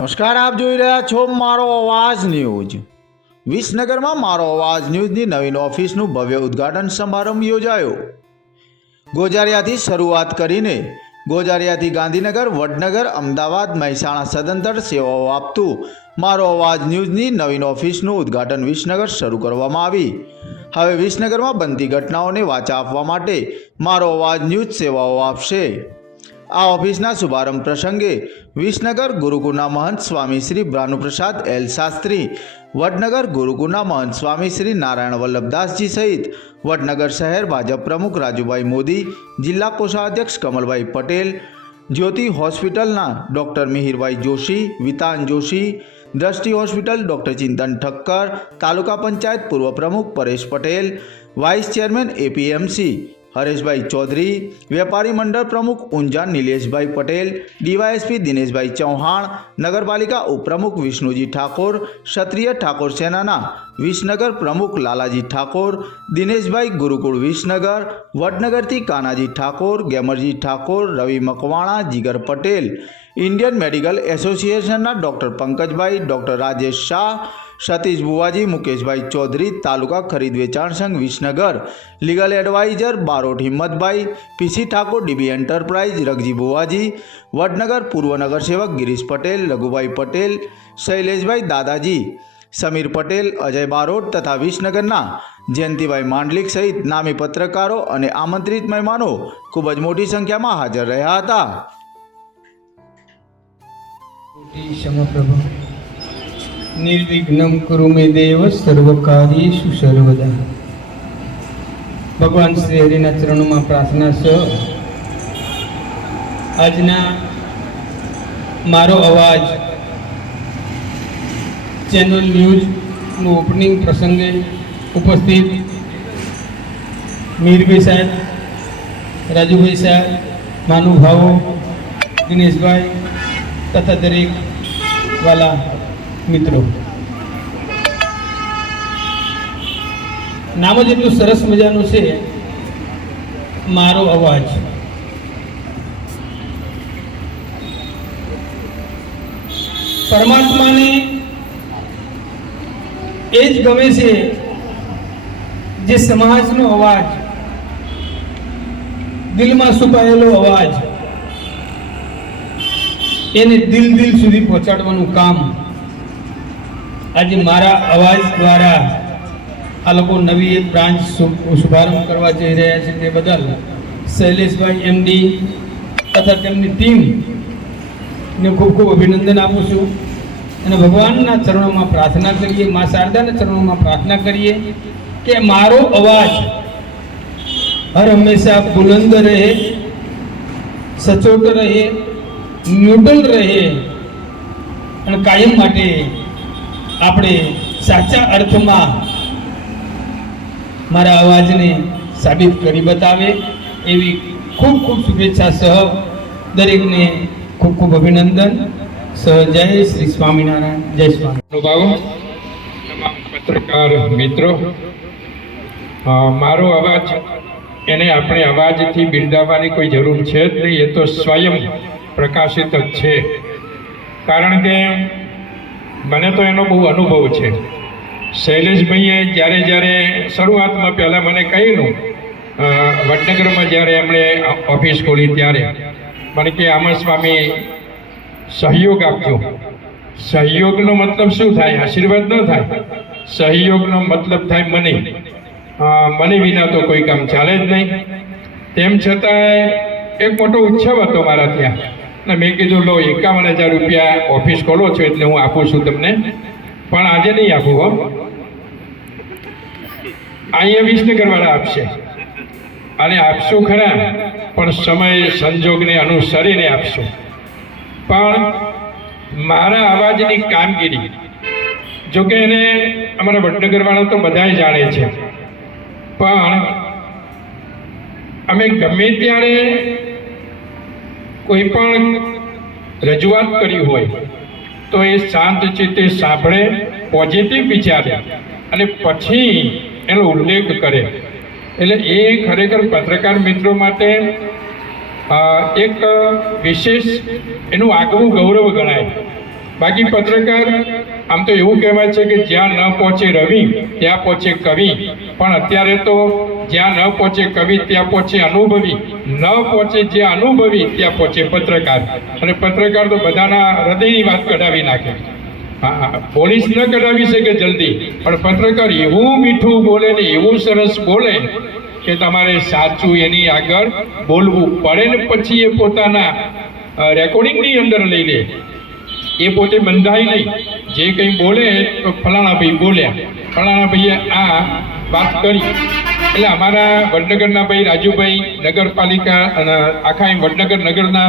નમસ્કાર, આપ જોઈ રહ્યા છો મારો અવાજ ન્યૂઝ. વિસનગરમાં મારો અવાજ ન્યૂઝની નવીન ઓફિસનું ભવ્ય ઉદ્ઘાટન સમારંભ યોજાયો. ગોજારિયાથી શરૂઆત કરીને ગોજારિયાથી ગાંધીનગર, વડનગર, અમદાવાદ, મહેસાણા સદંતર સેવાઓ આપતું મારો અવાજ ન્યૂઝની નવીન ઓફિસનું ઉદ્ઘાટન વિસનગર શરૂ કરવામાં આવી. હવે વિસનગરમાં બનતી ઘટનાઓને વાચા આપવા માટે મારો અવાજ ન્યૂઝ સેવાઓ આપશે. આ ઓફિસના શુભારંભ પ્રસંગે વિસનગર ગુરુકુળના મહંત સ્વામી શ્રી ભાનુપ્રસાદ એલ શાસ્ત્રી, વડનગર ગુરુકુળના મહંત સ્વામી શ્રી નારાયણ વલ્લભદાસજી સહિત વડનગર શહેર ભાજપ પ્રમુખ રાજુભાઈ મોદી, જિલ્લા કોષાધ્યક્ષ કમલભાઈ પટેલ, જ્યોતિ હોસ્પિટલના doctor Mihirbhai Joshi, Vitan Joshi, Drashti hospital doctor Chintan Thakkar, taluka panchayat પૂર્વ પ્રમુખ Paresh Patel, vice chairman APMC Hareshbhai Chaudhary વેપારી મંડળ પ્રમુખ ઊંઝા નિલેશભાઈ પટેલ ડીવાયએસપી દિનેશભાઈ ચૌહાણ નગરપાલિકા ઉપપ્રમુખ વિષ્ણુજી ઠાકોર ક્ષત્રિય ઠાકોર સેનાના વિસનગર પ્રમુખ લાલાજી ઠાકોર દિનેશભાઈ ગુરુકુળ વિસનગર વડનગરથી કાનાજી ઠાકોર ગેમરજી ઠાકોર રવિ મકવાણા જીગર પટેલ ઇન્ડિયન મેડિકલ એસોસિએશનના ડૉક્ટર પંકજભાઈ ડૉક્ટર રાજેશ શાહ સતીશ બુવાજી મુકેશભાઈ ચૌધરી, તાલુકા ખરીદ વેચાણ સંઘ Visnagar. Legal adviser Barot Himmatbhai PC Thakor DB enterprise Ragaji Buvaji Vadnagar પૂર્વ નગરસેવક ગિરીશ પટેલ, રઘુભાઈ પટેલ, શૈલેષભાઈ દાદાજી. સમીર પટેલ, અજય બારોટ તથા વિસનગરના જયંતિભાઈ માંડલિક સહિત નામી પત્રકારો અને આમંત્રિત મહેમાનો ખૂબ જ મોટી સંખ્યામાં હાજર રહ્યા હતા. નિર્વિઘ્નમ કુરુ મે દેવ સર્વકારી સર્વદા ભગવાન શ્રી હરિના ચરણોમાં પ્રાર્થના છે આજના મારો અવાજ ચેનલ ન્યૂઝનું ઓપનિંગ પ્રસંગે ઉપસ્થિત મીરભાઈ સાહેબ, રાજુભાઈ સાહેબ, માનુભાવો, દિનેશભાઈ તથા દરેક વાલા મિત્રો. નામ જ એટલું સરસ મજાનું છે, મારો અવાજ. પરમાત્માને એ જ ગમે છે જે સમાજનો અવાજ, દિલમાં છુપાયેલો અવાજ, એને દિલ દિલ સુધી પહોંચાડવાનું કામ આજે મારા અવાજ દ્વારા આ લોકો નવી એક બ્રાન્ચ શુભારંભ કરવા જઈ રહ્યા છે તે બદલ શૈલેષભાઈ એમડી તથા તેમની ટીમ ને ખૂબ ખૂબ અભિનંદન આપું છું. અને ભગવાનના ચરણોમાં પ્રાર્થના કરીએ, મા શારદાના ચરણોમાં પ્રાર્થના કરીએ કે મારો અવાજ હર હંમેશા બુલંદ રહે, સચોટ રહે, ન્યુટ્રલ રહે અને કાયમ માટે આપણે સાચા અર્થમાં મારા અવાજને સાબિત કરી બતાવે એવી ખૂબ ખૂબ શુભેચ્છા સહ દરેકને ખૂબ ખૂબ અભિનંદન. સહ જય શ્રી સ્વામિનારાયણ. જય સ્વામી. અનુભવો પત્રકાર મિત્રો મારો અવાજ એને આપણે અવાજથી બિરદાવવાની કોઈ જરૂર છે જ નહીં. એ તો સ્વયં પ્રકાશિત જ છે. કારણ કે મને તો એનો બહુ અનુભવ છે. શૈલેષભાઈએ જ્યારે જ્યારે શરૂઆતમાં પહેલાં મને કહેલું અ, વડનગરમાં જ્યારે એમણે ઓફિસ ખોલી ત્યારે મને કે આમાં સ્વામી સહયોગ આપજો. સહયોગનો મતલબ શું થાય? આશીર્વાદ ન થાય? સહયોગનો મતલબ થાય મને. મને વિના તો કોઈ કામ ચાલે જ નહીં. તેમ છતાંય એક મોટો ઉત્સવ હતો મારા ત્યાં. અને મેં કીધું, લો એકાવન હજાર રૂપિયા ઓફિસ ખોલો છો એટલે હું આપું છું તમને. પણ આજે નહીં આપું, હો. અહીંયા વિસનગરવાળા આપશે. અને આપશું ખરા, પણ સમય સંજોગને અનુસરીને આપશું. પણ મારા અવાજની કામગીરી, જોકે એને અમારા વડનગરવાળા તો બધાય જાણે છે. પણ અમે ગમે ત્યારે કોઈ પણ રજૂઆત કરી હોય, તો એ શાંત ચિત્તે સાંભળે, પોઝિટિવ વિચારે અને પછી એનો ઉલ્લેખ કરે. એટલે એ ખરેખર પત્રકાર મિત્રો માટે એક વિશેષ એનું આગવું ગૌરવ ગણાય. બાકી પત્રકાર, આમ તો એવું કહેવાય છે કે જ્યાં ન પહોંચે રવિ, ત્યાં પહોંચે કવિ. પણ અત્યારે તો જ્યાં ન પહોંચે કવિ, ત્યાં પહોંચે અનુભવી. ન પહોંચે જે અનુભવી, ત્યાં પહોંચે પત્રકાર. અને પત્રકાર તો બધાના હૃદયની વાત કઢાવી નાખે. પોલીસ ન કઢાવી શકે જલ્દી. પણ પત્રકાર એવું મીઠું બોલે ને એવું સરસ બોલે કે તમારે સાચું એની આગળ બોલવું પડે ને પછી એ પોતાના રેકોર્ડિંગની અંદર લઈ લે. એ પોતે બંધાય નહીં. જે કંઈ બોલે તો ફલાણા ભાઈ બોલ્યા. ફલાણા ભાઈએ આ વાત કરી. એટલે અમારા વડનગરના ભાઈ રાજુભાઈ નગરપાલિકા અને આખા એમ વડનગર નગરના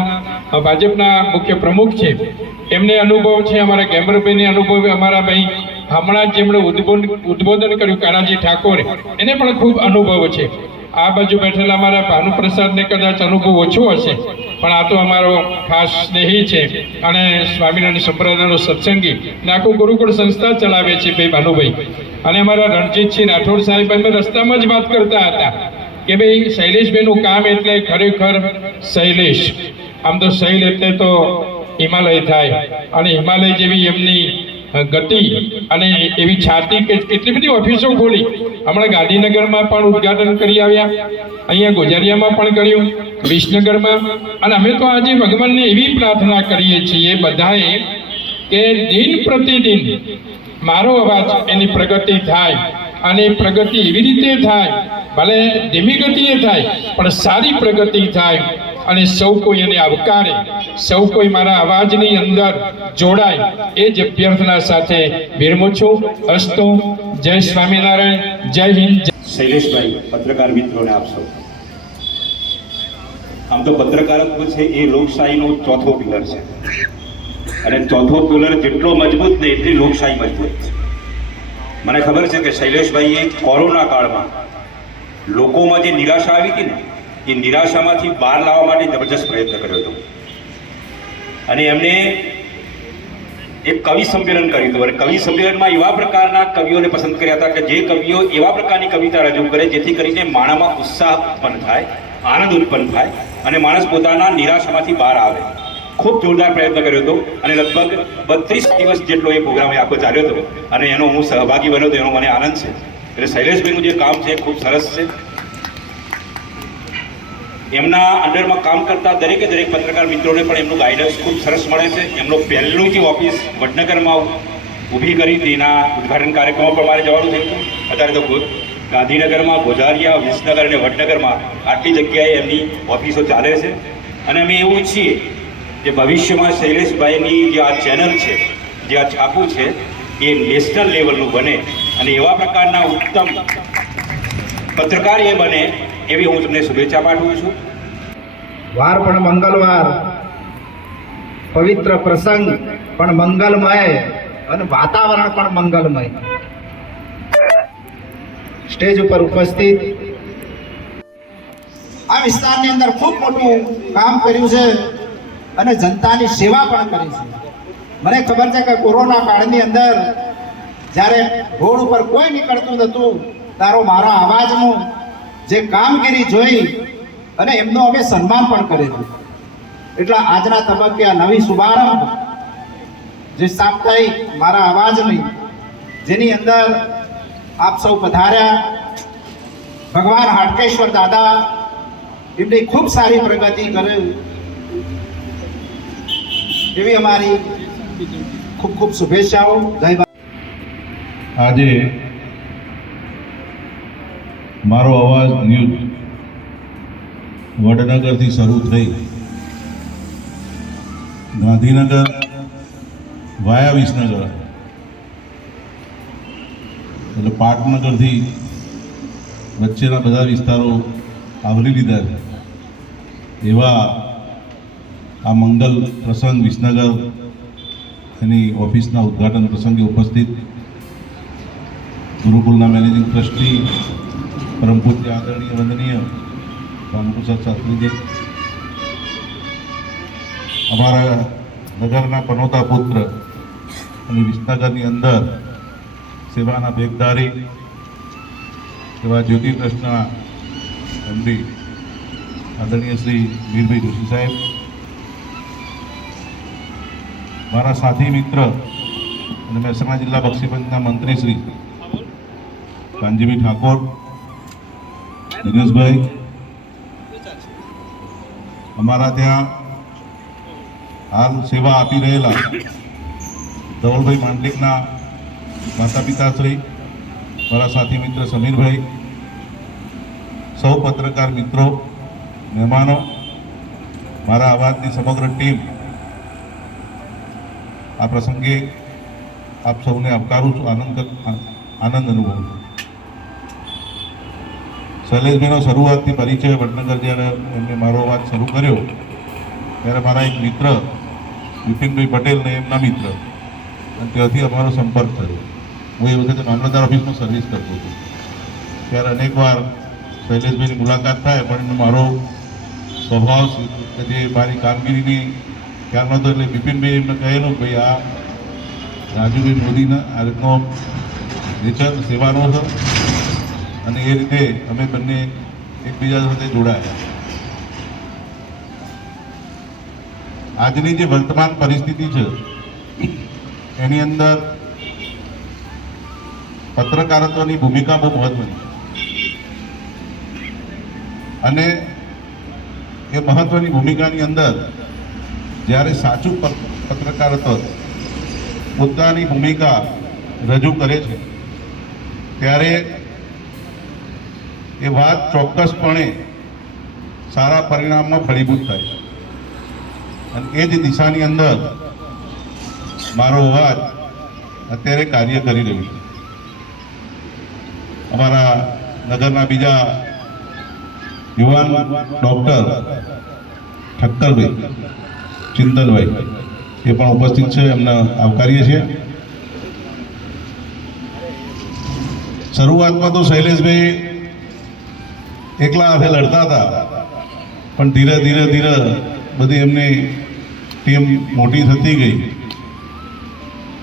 ભાજપના મુખ્ય પ્રમુખ છે. એમને અનુભવ છે, અમારા ગેમરભાઈને અનુભવ, અમારા ભાઈ હમણાં જ જેમણે ઉદ્બોધન ઉદ્બોધન કર્યું કાનાજી ઠાકોરે. એને પણ ખૂબ અનુભવ છે. આ બાજુ બેઠેલા અમારા ભાનુપ્રસાદને કદાચ અનુભવ ઓછો હશે. પણ આ તો અમારો ખાસ સ્નેહી છે અને સ્વામિનારાયણ સંપ્રદાયનો સત્સંગી. ને આખું ગુરુકુળ સંસ્થા ચલાવે છે ભાઈ ભાનુભાઈ. અને અમારા રણજીતસિંહ રાઠોડ સાહેબ અમે રસ્તામાં જ વાત કરતા હતા કે ભાઈ, શૈલેષભાઈનું કામ એટલે ખરેખર શૈલેષ. આમ તો શૈલ એટલે તો હિમાલય થાય. અને હિમાલય જેવી એમની ગતિ અને એવી છાતી કેટલી બધી ઓફિસો ખોલી. હમણાં ગાંધીનગરમાં પણ ઉદ્ઘાટન કરી આવ્યા. અહીંયા ગોજારિયામાં પણ કર્યું, વિસનગરમાં. અને અમે તો આજે ભગવાનને એવી પ્રાર્થના કરીએ છીએ બધાએ કે દિન પ્રતિદિન મારો અવાજ એની પ્રગતિ થાય અને પ્રગતિ એવી રીતે થાય, ભલે ધીમી ગતિએ થાય, પણ સારી પ્રગતિ થાય. અને સૌ કોઈ એને આવકારે, સૌ કોઈ મારા અવાજની અંદર જોડાય, એ જ અભ્યર્થના સાથે વિરમું છું. હસ્તો જય સ્વામિનારાયણ. જય હિન્દ. શૈલેષભાઈ, પત્રકાર મિત્રોને આપશો આમ તો પત્રકારત્વ છે એ લોકશાહીનો ચોથો પિલર છે. અને ચોથો પિલર જેટલો મજબૂત ને એટલી લોકશાહી મજબૂત છે. મને ખબર છે કે શૈલેષભાઈએ કોરોના કાળમાં લોકોમાં જે નિરાશા આવી હતી ને એ નિરાશામાંથી બહાર લાવવા માટે જબરજસ્ત પ્રયત્ન કર્યો હતો. અને એમને એક કવિ સંમેલન કર્યું હતું. અને કવિ સંમેલનમાં એવા પ્રકારના કવિઓને પસંદ કર્યા હતા કે જે કવિઓ એવા પ્રકારની કવિતા રજૂ કરે જેથી કરીને માણસમાં ઉત્સાહ ઉત્પન્ન થાય, આનંદ ઉત્પન્ન થાય અને માણસ પોતાના નિરાશામાંથી બહાર આવે. ખૂબ જોરદાર પ્રયત્ન કર્યો હતો અને લગભગ બત્રીસ દિવસ જેટલો એ પ્રોગ્રામ એ આખો ચાલ્યો હતો. અને એનો હું સહભાગી બન્યો હતો એનો મને આનંદ છે. એટલે શૈલેષભાઈનું જે કામ છે ખૂબ સરસ છે. એમના અંડરમાં કામ કરતા દરેકે દરેક પત્રકાર મિત્રોને પણ એમનું ગાઈડન્સ ખૂબ સરસ મળે છે. એમનો પહેલું જે ઓફિસ વડનગરમાં ઊભી કરી હતી એના ઉદ્ઘાટન કાર્યક્રમો પણ મારે જવાનું થયું અત્યારે તો ગાંધીનગરમાં ગોઝારિયા, વિસનગર અને વડનગરમાં આટલી જગ્યાએ એમની ઓફિસો ચાલે છે. અને અમે એવું ઈચ્છીએ કે ભવિષ્યમાં શૈલેષભાઈની જે આ ચેનલ છે, જે આ છાપું છે, એ નેશનલ લેવલનું બને અને એવા પ્રકારના ઉત્તમ પત્રકાર એ બને એવી હું તમને શુભેચ્છા પાઠવું છું. વાર પણ મંગળવાર પવિત્ર પ્રસંગ પણ મંગલમય અને વાતાવરણ પણ મંગલમય. સ્ટેજ ઉપર ઉપસ્થિત. આ વિસ્તારની અંદર ખૂબ મોટું કામ કર્યું છે અને જનતાની સેવા પણ કરી છે. મને ખબર છે કે કોરોના કાળની અંદર જ્યારે રોડ ઉપર કોઈ નીકળતું નહોતું તારો મારા અવાજનું જે કામગીરી જોઈ અને એમનું અમે સન્માન પણ કરેલું. એટલે આજના તબક્કે આ નવી શુભારંભ, જે સાપ્તાહિક મારા અવાજની જેની અંદર આપ સૌ પધાર્યા. ભગવાન હાટકેશ્વર દાદા એમની ખૂબ સારી પ્રગતિ કરે એવી અમારી ખૂબ ખૂબ શુભેચ્છાઓ. જય આજે મારો અવાજ ન્યૂઝ વડનગરથી શરૂ થઈ. ગાંધીનગર વાયા વિસનગર. એટલે પાટનગરથી વચ્ચેના બધા વિસ્તારો આવરી લીધા છે. એવા આ મંગલ પ્રસંગ વિસનગર એની ઓફિસના ઉદ્ઘાટન પ્રસંગે ઉપસ્થિત. ગુરુકુલના મેનેજિંગ ટ્રસ્ટી પરમ પૂજ્ય આદરણીય વંદનીય રામપ્રસાદ શાસ્ત્રીજી અમારા નગરના પનોતા પુત્ર અને વિસનગરની અંદર સેવાના ભેગદારી એવા જ્યોતિ ટ્રસ્ટના એમડી આદરણીય શ્રી વીરભાઈ જોશી સાહેબ મારા સાથી મિત્ર અને મહેસાણા જિલ્લા બક્ષીપંચના મંત્રી શ્રી કાનજીભાઈ ઠાકોર દિનેશભાઈ. અમારા ત્યાં હાલ સેવા આપી રહેલા ધવલભાઈ માંડલિકના માતા પિતાશ્રી મારા સાથી મિત્ર સમીરભાઈ, સૌ પત્રકાર મિત્રો, મહેમાનો, મારા અવાજની સમગ્ર ટીમ, આ પ્રસંગે આપ સૌને આવકારું છું, આનંદ આનંદ અનુભવું છું. શૈલેષભાઈનો શરૂઆતથી પરિચય, વડનગર જ્યારે એમને મારો વાત શરૂ કર્યો, ત્યારે મારા એક મિત્ર, વિપિનભાઈ પટેલને એમના મિત્ર, અને ત્યાંથી અમારો સંપર્ક થયો. હું એ વખતે મામલતદાર ઓફિસમાં સર્વિસ કરતો હતો. ત્યારે અનેકવાર શૈલેષભાઈની મુલાકાત થાય, પણ એમનો મારો સ્વભાવ કે જે મારી કામગીરીની ખ્યાલ નહોતો, એટલે બિપિનભાઈ એમને કહેલું ભાઈ, આ રાજુભાઈ મોદીના આ રીતનો નેચર સેવાનો છે અને એ રીતે અમે બંને એકબીજા સાથે જોડાયા. આજની જે વર્તમાન પરિસ્થિતિ છે, એની અંદર પત્રકારત્વની ભૂમિકા બહુ મહત્વની છે. અને એ મહત્વની ભૂમિકાની અંદર જ્યારે સાચું પત્રકારત્વ પોતાની ભૂમિકા રજૂ કરે છે, ત્યારે એ વાત ચોક્કસપણે સારા પરિણામમાં ફળીભૂત થાય અને એ જ દિશાની અંદર મારો અવાજ અત્યારે કાર્ય કરી રહ્યું છે. અમારા નગરના બીજા યુવાન ડૉક્ટર ઠક્કરભાઈ, ચિંતનભાઈ, એ પણ ઉપસ્થિત છે, એમને આવકારીએ છીએ. શરૂઆતમાં તો શૈલેષભાઈ એકલા હાથે લડતા હતા. પણ ધીરે ધીરે ધીરે બધી એમની ટીમ મોટી થતી ગઈ.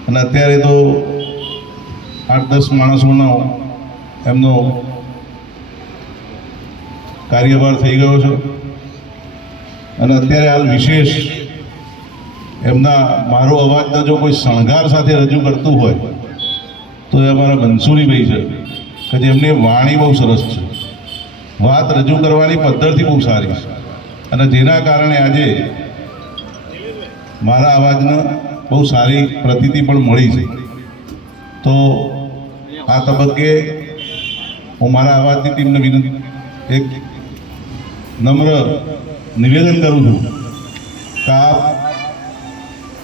અને અત્યારે તો આઠ, દસ માણસોનો એમનો કાર્યભાર થઈ ગયો છે. અને અત્યારે હાલ વિશેષ એમના મારો અવાજનો જો કોઈ શણગાર સાથે રજૂ કરતું હોય, તો એ અમારા બંસુરીભાઈ છે. કે જેમની વાણી બહુ સરસ છે. વાત રજૂ કરવાની પદ્ધતિ બહુ સારી અને જેના કારણે આજે મારા અવાજને બહુ સારી પ્રતીતિ પણ મળી છે. તો આ તબક્કે હું મારા અવાજની ટીમને વિનંતી, એક નમ્ર નિવેદન કરું છું કે આપ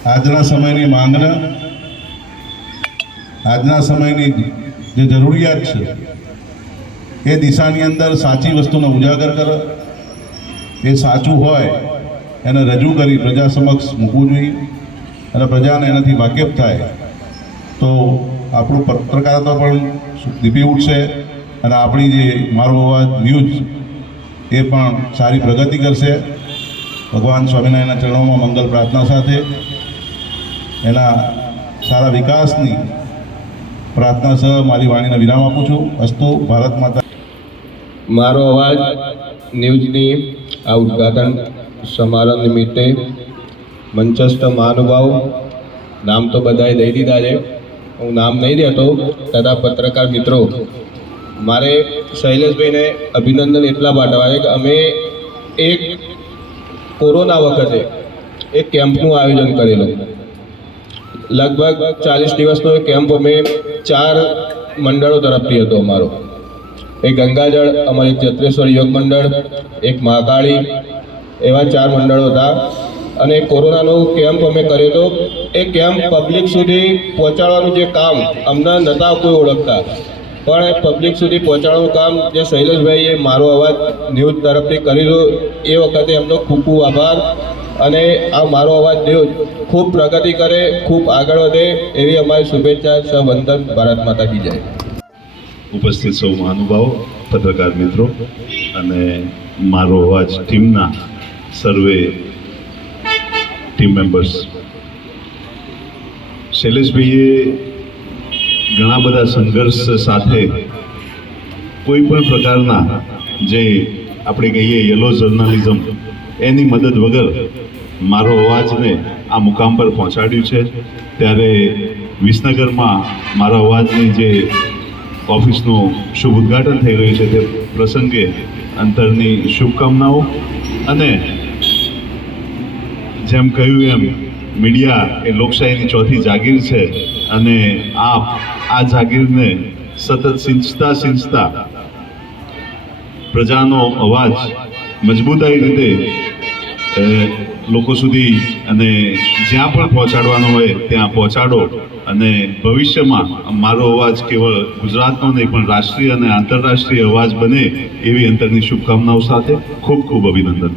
આજના સમયની માંગને, આજના સમયની જે જરૂરિયાત છે એ દિશાની અંદર સાચી વસ્તુને ઉજાગર કરે. એ સાચું હોય, એને રજૂ કરી પ્રજા સમક્ષ મૂકવું જોઈએ અને પ્રજાને એનાથી વાકેફ થાય. તો આપણું પત્રકારત્વ પણ દીપી ઉઠશે અને આપણી જે મારો અવાજ, ન્યૂઝ, એ પણ સારી પ્રગતિ કરશે. ભગવાન સ્વામિનારાયણના ચરણોમાં મંગલ પ્રાર્થના સાથે એના સારા વિકાસની પ્રાર્થના સહ મારી વાણીને વિરામ આપું છું. અસ્તુ ભારત માતા મારો અવાજ ન્યૂઝની આ ઉદ્ઘાટન સમારોહ નિમિત્તે મંચસ્થ મહાનુભાવ, નામ તો બધાએ દઈ દીધા છે. હું નામ નહીં દેતો તથા પત્રકાર મિત્રો, મારે શૈલેષભાઈને અભિનંદન એટલા પાઠવા છે કે અમે એક કોરોના વખતે એક કેમ્પનું આયોજન કરેલું. લગભગ ચાલીસ દિવસનો એ કેમ્પ અમે ચાર મંડળો તરફથી હતો અમારો. એક ગંગાજળ અમારી ચત્રેશ્વર યોગ મંડળ, એક મહાકાળી, એવા ચાર મંડળો હતા. અને કોરોનાનો કેમ્પ અમે કર્યો હતો. એ કેમ્પ પબ્લિક સુધી પહોંચાડવાનું જે કામ અમને નહોતા કોઈ ઓળખતા. પણ એ પબ્લિક સુધી પહોંચાડવાનું કામ જે શૈલેષભાઈએ મારો અવાજ ન્યૂઝ તરફથી કરેલું એ વખતે એમનો ખૂબ ખૂબ આભાર. અને આ મારો અવાજ ન્યૂઝ ખૂબ પ્રગતિ કરે, ખૂબ આગળ વધે, એવી અમારી શુભેચ્છા, સહવંદન ભારત માતા કી જય. ઉપસ્થિત સૌ મહાનુભાવો, પત્રકાર મિત્રો અને મારો અવાજ ટીમના સર્વે ટીમ મેમ્બર્સ. શૈલેષભાઈએ ઘણા બધા સંઘર્ષ સાથે કોઈ પણ પ્રકારના જે આપણે કહીએ યલો જર્નલિઝમ, એની મદદ વગર મારો અવાજને આ મુકામ પર પહોંચાડ્યું છે. ત્યારે વિસનગરમાં મારા અવાજની જે ઓફિસનું શુભ ઉદ્ઘાટન થઈ રહ્યું છે તે પ્રસંગે અંતરની શુભકામનાઓ અને જેમ કહ્યું એમ, મીડિયા એ લોકશાહીની ચોથી જાગીર છે અને આપ આ જાગીરને સતત સિંચતા સિંચતા પ્રજાનો અવાજ મજબૂતાઈ રીતે લોકો સુધી અને જ્યાં પણ પહોંચાડવાનો હોય ત્યાં પહોંચાડો. અને ભવિષ્યમાં મારો અવાજ કેવળ ગુજરાતનો નહીં, પણ રાષ્ટ્રીય અને આંતરરાષ્ટ્રીય અવાજ બને એવી અંતરની શુભકામનાઓ સાથે ખૂબ ખૂબ અભિનંદન.